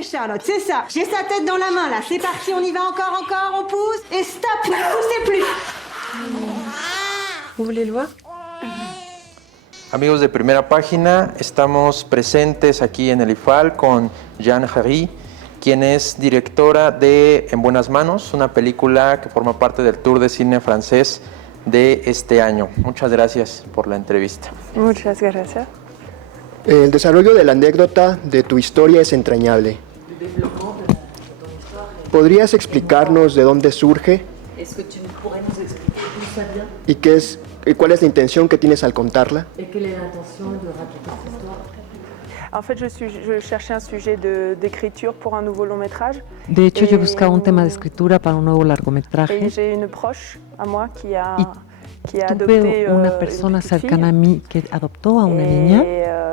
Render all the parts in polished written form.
Allez Charlotte, c'est ça. J'ai sa tête dans la main là. C'est parti, on y va encore, on pousse. Et stop, ne poussez plus. Vous voulez le voir? Amigos de Primera Página, estamos presentes aquí en el IFAL con Jeanne Jarry, quien es directora de En Buenas Manos, una película que forma parte del Tour de Cine francés de este año. Muchas gracias por la entrevista. Muchas gracias. El desarrollo de la anécdota de tu historia es entrañable. ¿Podrías explicarnos de dónde surge? ¿Y cuál es la intención que tienes al contarla? En fait, je cherchais un sujet d'écriture pour un nouveau long métrage. De hecho, yo buscaba un tema de escritura para un nuevo largometraje. Et j'ai une proche à moi qui a adopté una persona cercana a mí que adoptó a una niña.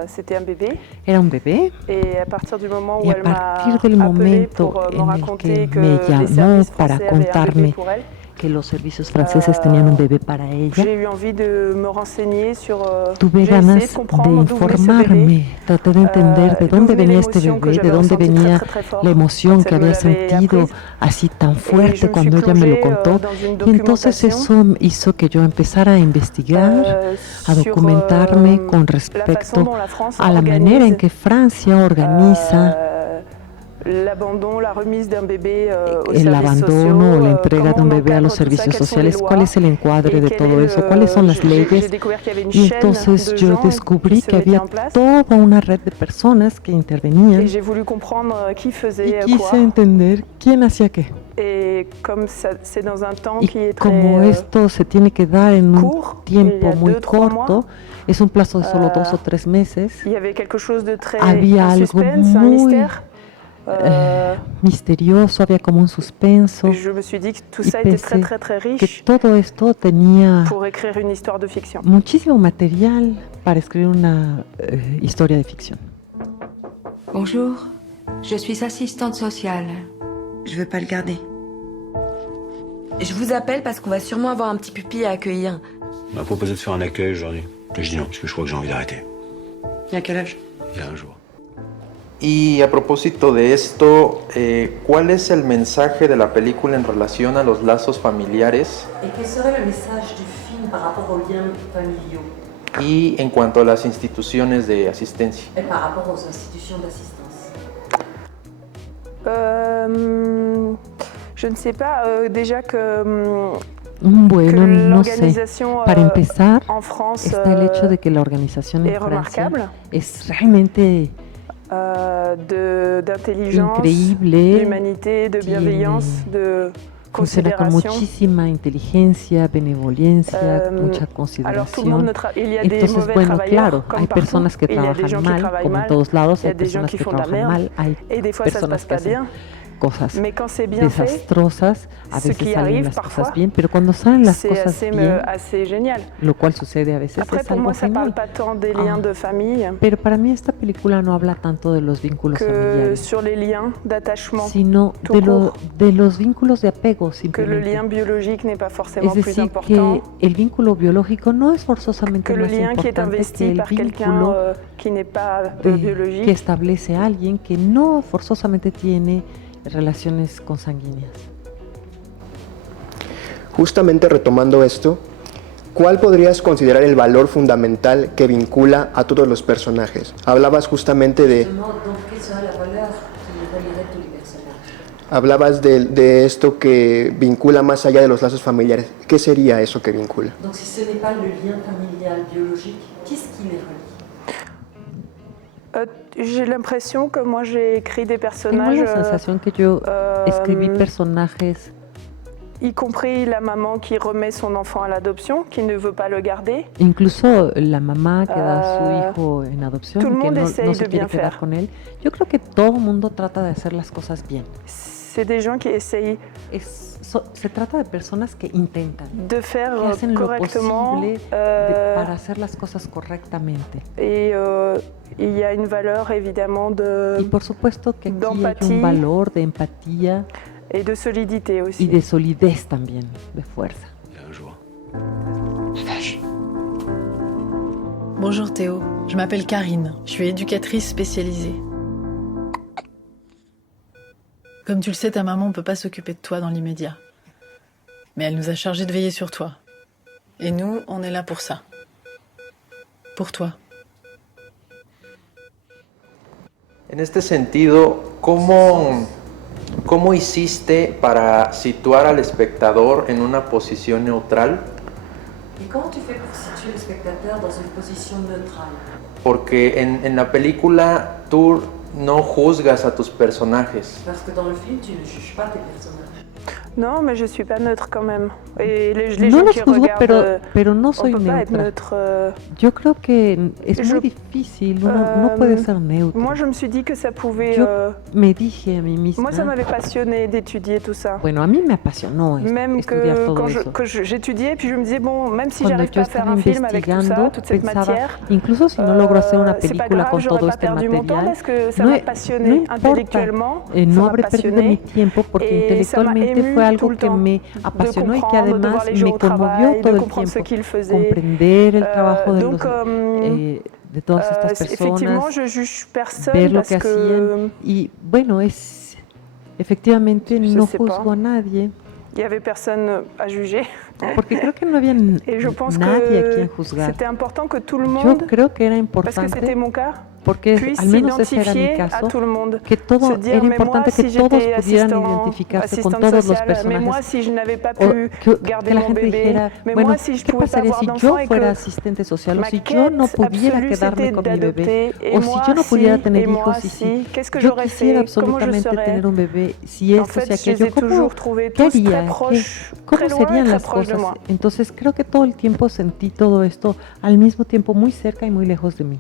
C'était un bébé. Era un bebé. Et à partir du moment où Y a elle m'a partir del appelé pour momento me en el raconter que que me les llamó services para français avaient un contarme bébé pour elle, que los servicios franceses tenían un bebé para ella, j'ai eu envie de me renseigner sur. tuve J'ai essayé ganas de de comprendre d'où venait ce bébé, informarme, traté de entender de dónde d'où venait venía este l'émotion que bebé, de j'avais dónde ressentie venía très, très fort la emoción quand que elle me había l'avait sentido apprise. así tan Et je fuerte me suis cuando ella me lo plongée, contó. dans une Y entonces documentation, eso hizo que yo empezara a investigar, a sur, documentarme con la façon respecto dont la France a la manera en que Francia organiza l'abandon, la remise d'un bébé aux el services sociaux, abandono o la entrega de comment un on bebé a los encadre tout ça, servicios quelles sont les sociales, lois, cuál es el encuadre et de quel todo est eso, cuáles son las j'ai leyes. découvert qu'il y avait une Y chaîne entonces de yo gens descubrí qui se que había mettaient en place. toda una red de personas que intervenían Et j'ai voulu comprendre qui y faisait quise quoi. entender quién hacía qué. Et comme c'est dans un temps Y qui est como très esto se tiene que dar en un court, tiempo il y a muy 2-3 corto, mois, es un plazo de solo 2 o 3 meses, il y avait quelque chose de très había un algo suspense, un muy mystère. misterioso, había como un suspenso. Je me suis dit que tout Y ça était très pensé très très que riche todo esto tenía pour écrire une histoire de fiction. muchísimo material para escribir una historia de ficción. Bonjour, je suis assistante sociale. Je veux pas le garder. Je vous appelle parce qu'on va sûrement avoir un petit pupille à accueillir. On m'a proposé de faire un accueil aujourd'hui. Et je dis non, parce que je crois que j'ai envie d'arrêter. Il y a quel âge? Il y a un jour. Y a propósito de esto, ¿cuál es el mensaje de la película en relación a los lazos familiares? ¿Y qué sería el mensaje del film par rapport aux liens familiaux? Y en cuanto a las instituciones de asistencia. Et par rapport aux institutions d'assistance. Je ne sais pas, déjà que Bueno, no sé. l'organisation Para empezar, en France está el hecho de que la organización en est Francia remarquable, es realmente d'intelligence, increíble, d'humanité, de bienveillance, de funciona con considération. muchísima inteligencia, benevolencia, mucha Alors tout le monde consideración. il y a des Entonces, mauvais bueno, travailleurs, claro, comme hay partout, personas que et il y a des gens trabajan qui mal, travaillent como en mal, todos lados, il y a hay des gens personas qui que font de la trabajan merde, mal, hay et des fois ça se personas passe que pas hacen bien. cosas Mais quand c'est bien fait, desastrosas, a ce veces qui salen arrive las parfois, cosas bien, pero cuando salen las c'est cosas bien, assez génial. lo cual sucede a veces, Après, es pour algo moi, ça parle genial. pas tant des liens de famille Pero para mí esta película no habla tanto de los vínculos que familiares, sur les liens d'attachement, sino tout de, court. de los vínculos de apego, Que le simplemente. lien biologique n'est pas forcément Es plus decir, important, que el vínculo biológico no es forzosamente que le más lien qui est importante que investi el par quelqu'un vínculo qui n'est pas que biologique. establece a alguien que no forzosamente tiene relaciones consanguíneas. Justamente retomando esto, ¿cuál podrías considerar el valor fundamental que vincula a todos los personajes? Hablabas justamente de... Hablabas de esto que vincula más allá de los lazos familiares. ¿Qué sería eso que vincula? Donc si ce n'est pas le lien familial biologique, qu'est-ce qui les relie? J'ai l'impression que moi j'ai écrit des Tengo personnages, la sensación que yo escribí personajes, y compris la maman qui remet son enfant à l'adoption, qui ne veut pas le garder. incluso la mamá que da a su hijo en adopción tout le y que monde no essaye se de quiere bien quedar faire. con él. Yo creo que todo el mundo trata de hacer las cosas bien. C'est des gens qui essayent Se trata de personas que intentan, de faire que hacen lo correctement, posible para hacer las cosas correctamente. et il y a une valeur évidemment Y por supuesto que aquí hay d'empathie un valor de empatía et de solidité aussi. y de solidez también, de fuerza. Il y a un jour. Bonjour Théo, je m'appelle Karine, je suis éducatrice spécialisée. Comme tu le sais, ta maman ne peut pas s'occuper de toi dans l'immédiat. Mais elle nous a chargés de veiller sur toi. Et nous, on est là pour ça. Pour toi. En este sentido, ¿cómo hiciste para situar al espectador en una posición neutral? Et comment tu fais pour situer le spectateur dans une position neutrale? Porque en la película tú no juzgas a tus personajes. Parce que dans le film, tu ne juges pas tes personnages. Non, mais je suis pas neutre quand même. Et les No gens los qui juzgo, regardent, pero no on soy peut pas être neutra. neutre. Yo creo que es Yo- muy difícil, uno no puede ser neutro. Moi, je me suis dit que ça pouvait. Yo me dije a mí Moi, ça misma, m'avait passionné d'étudier tout ça. bueno, a mí me apasionó Même estudiar que todo quand eso. j'étudiais, puis je me disais, bon, même si Cuando j'arrive yo pas à faire estaba un film avec tout ça, investigando, toute cette pensaba, matière, incluso si no logro hacer una c'est pas película grave, con j'aurais todo pas este perdu mon temps material, parce que ça no, m'a no passionné importa, intellectuellement, ça no m'a habré perdido mi passionné. tiempo porque Et ça m'a intelectualmente ému fue tout algo le que temps me de apasionó y que comprendre, de voir además les gens me au conmovió travail, todo de el comprendre ce tiempo. qu'ils faisaient. Comprender el trabajo de, de todas estas Effectivement, personas, je juge personne ver lo parce que que hacían y bueno, efectivamente Je no sais juzgo pas. a nadie il y avait personne à juger. porque creo que no había Et je pense nadie a que quien juzgar. c'était important que tout le Yo monde, creo que era parce que c'était importante mon cas, porque puisse al menos ese era mi s'identifier à caso, tout le monde. que todo Se dire, era mais moi, importante que si todos j'étais pudieran assistant, identificarse con assistante todos los sociale, mais moi, personajes. si je n'avais pas O pu que garder la mon gente bébé, dijera, mais bueno, moi, si je ¿qué pouvais pas pasaría avoir si d'enfant yo et fuera que asistente social o ma si yo no quête pudiera absolue, quedarme c'était con mi bebé d'adopter, et o si moi, yo no pudiera si, tener et moi, hijos y si, si qu'est-ce que yo j'aurais quisiera fait, comment je absolutamente serais? tener un bebé, si En esto, fait, si je les ai aquello, toujours trouvés ¿qué tous très haría? proches, ¿Cómo très loin et serían très las proches de cosas? moi. Entonces creo que todo el tiempo sentí todo esto al mismo tiempo muy cerca y muy lejos de mí.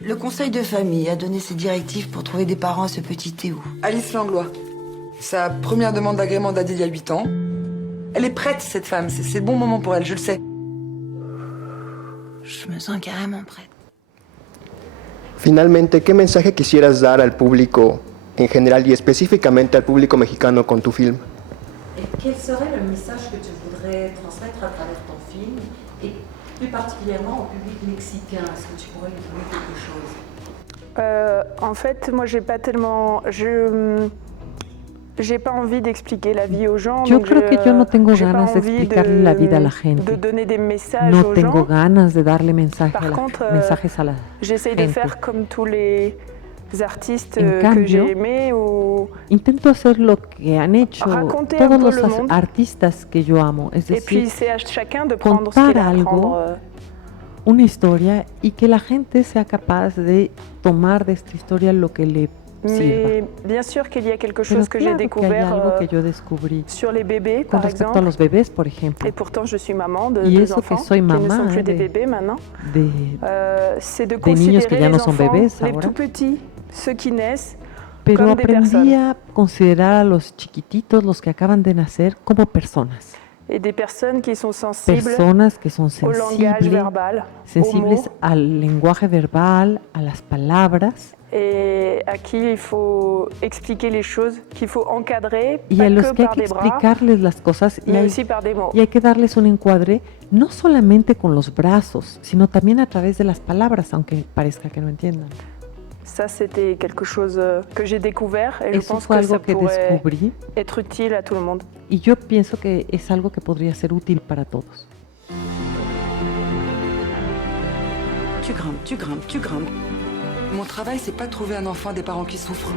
Le conseil de famille a donné ses directives pour trouver des parents à ce petit Théo. Alice Langlois. Sa première demande d'agrément date d'il y a 8 ans. Elle est prête, cette femme. C'est le bon moment pour elle, je le sais. Je me sens carrément prête. Finalmente, ¿qué mensaje quisieras dar al público en general y específicamente al público mexicano con tu film? Et quel serait le message que tu voudrais transmettre à travers ton film, et plus particulièrement au public mexicain? Est-ce que tu pourrais lui donner quelque chose? En fait, moi, j'ai pas tellement, j'ai pas envie d'expliquer la vie aux gens. Yo donc creo que yo no tengo j'ai pas ganas de envie explicarle la vida a la gente. de donner des messages No aux tengo gens. ganas de darle mensajes Par contre, mensajes a la J'essaye de gente. faire comme tous les artistes En que cambio, j'ai aimés ou Intento hacer lo que han hecho Raconter un todos peu los le monde. artistas que yo amo, es et puis decir, c'est à chacun de prendre ce contar qu'il a à algo prendre. una historia y que la gente sea capaz de tomar de esta historia lo que le sirva. Mais bien sûr qu'il y a quelque Pero chose que j'ai claro que hay découvert algo que yo descubrí sur les bébés, con par respecto a exemple. los bebés, por ejemplo, Et pourtant, je suis maman de Y deux eso que enfants soy qui ne mamá, sont plus des de- bébés maintenant. de C'est de de niños que considérer ya no les son enfants, bebés les ahora. tout petits, ceux qui naissent, pero comme des aprendí personnes. a considerar a los chiquititos, los que acaban de nacer, como personas. Et des personnes qui sont sensibles Personas que son au langage sensibles, verbal, aux sensibles mots, al lenguaje verbal, a las palabras, et à qui il faut expliquer les choses, qu'il faut encadrer, y pas a los que que hay par que des bras, explicarles las cosas mais aussi par des mots. y hay que darles un encuadre no solamente con los brazos, sino también a través de las palabras, aunque parezca que no entiendan. Ça, c'était quelque chose que j'ai découvert et je Eso pense fue que ça algo que pourrait descubrí être utile à tout le monde. y yo pienso que es algo que podría ser útil para todos. Tu grimpes, tu grimpes, tu grimpes. Mon travail, c'est pas de trouver un enfant des parents qui souffrent.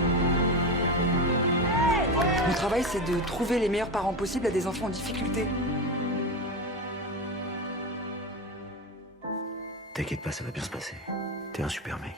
Mon travail, c'est de trouver les meilleurs parents possibles à des enfants en difficulté. T'inquiète pas, ça va bien se passer. T'es un super mec.